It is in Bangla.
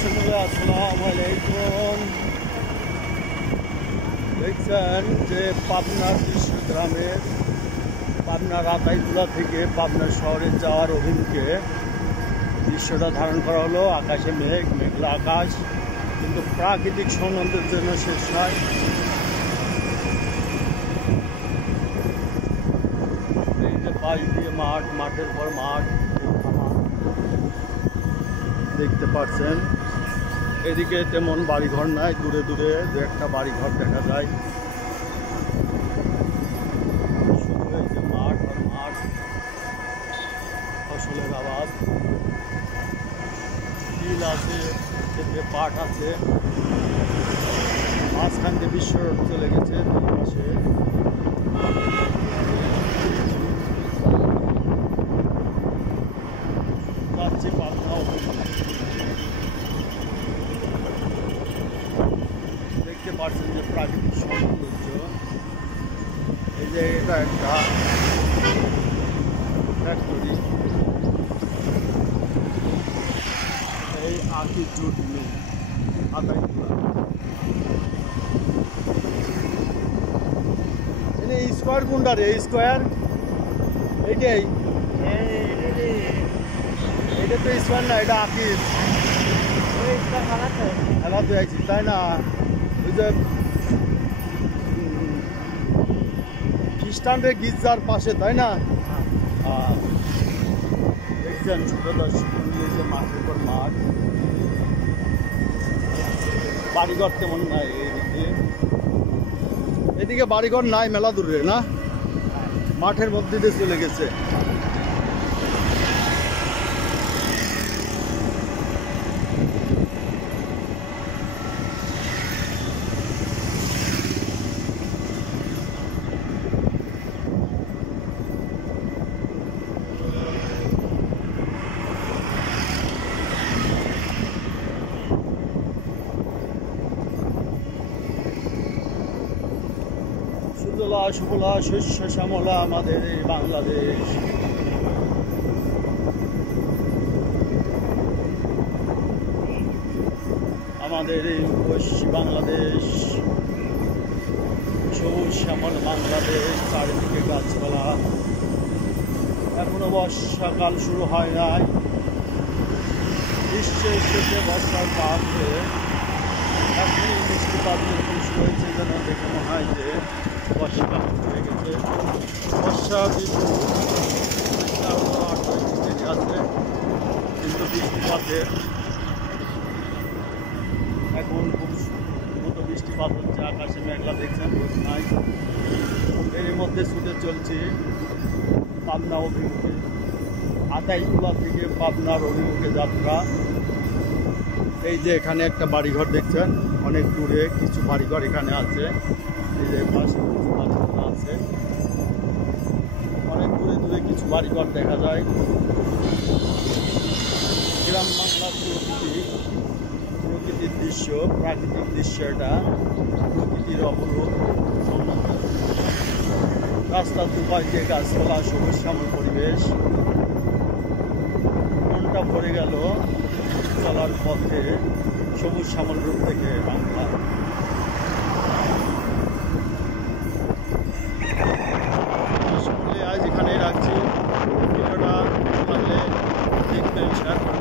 দর্শক আসসালামু আলাইকুম। দেখছেন যে পাবনার গ্রামের পাবনার আতাইতুলা থেকে পাবনা শহরে যাওয়ার অভিমুখে দৃশ্যটা ধারণ করা হলো। আকাশে মেঘলা আকাশ, কিন্তু প্রাকৃতিক সৌন্দর্যের জন্য শেষ নয়। এই যে পাশ দিয়ে মাঠ, মাঠের পর মাঠ দেখতে পাচ্ছেন। এদিকে তেমন বাড়িঘর নাই, দূরে দূরে দু একটা বাড়িঘর দেখা যায়। শুধু এই যে মাঠ আর মাঠ, ফসলের আবাদ, বিল আছে, ক্ষেত্রে পাট আছে, মাঝখান দিয়ে বিশ্ব রোড চলে গেছে দুই পাশে। যাচ্ছে পাবনা দেখতে পাচ্ছেন যে প্রাকৃতিক সৌন্দর্য। এই যে এটা একটা ফ্যাক্টরি, এই আখি জুট মিল আতাইতুলা। স্কোয়ার কোনটা রে? স্কোয়ার এইটাই, এইটা তো স্কোয়ার না, এটা আকির খেলাতে আইছি তাই না? ওই যে খ্রিস্টানদের গির্জার পাশে তাই না? দেখছেন ছোট দর্শক নিয়েছে মাঠের পর মাঠ, বাড়িঘর তেমন নাই। এদিকে বাড়িঘর নাই, মেলা দূরে না, মাঠের মধ্যে দিয়ে চলে গেছে। সুজলা সুফলা শস্য শ্যামলা আমাদের এই বাংলাদেশ। আমাদের এই পশ্চিম বাংলাদেশ, সবুজ শ্যামল বাংলাদেশ, চারিদিকে গাছপালা। এখনো বর্ষাকাল শুরু হয় নাই, গ্রীষ্মের শেষে বর্ষার পাশে এখনই বৃষ্টিপাত শুরু হয়েছে, যেন দেখে মনে হয় যে বর্ষাকাল হয়ে গেছে। বর্ষা ঋতু আছে, কিন্তু বৃষ্টিপাতের এখন খুব মতো বৃষ্টিপাত হচ্ছে। আকাশে মেঘলা দেখছেন, রোদ নাই। এর মধ্যে ছুটে চলছে পাবনা অভিমুখে, আতাইতুলা থেকে পাবনার অভিমুখে যাত্রা। এই যে এখানে একটা বাড়িঘর দেখছেন, অনেক দূরে কিছু বাড়িঘর এখানে আছে। এই যে পাশে কিছু গাছপালা আছে, অনেক দূরে দূরে কিছু বাড়িঘর দেখা যায়। গ্রাম বাংলার প্রকৃতির দৃশ্য, প্রাকৃতিক দৃশ্য, এটা প্রকৃতির অপরূপ সৌন্দর্য। রাস্তার দুপাশ দিয়ে গাছপালা, সবুজ শ্যামল পরিবেশ, মনটা ভরে গেল চলার পথে সবুজ শ্যামল রূপ থেকে বাংলা। আজ এখানেই রাখছি। ভিডিওটা ভালো লাগলে দেখবেন, শেয়ার করবেন।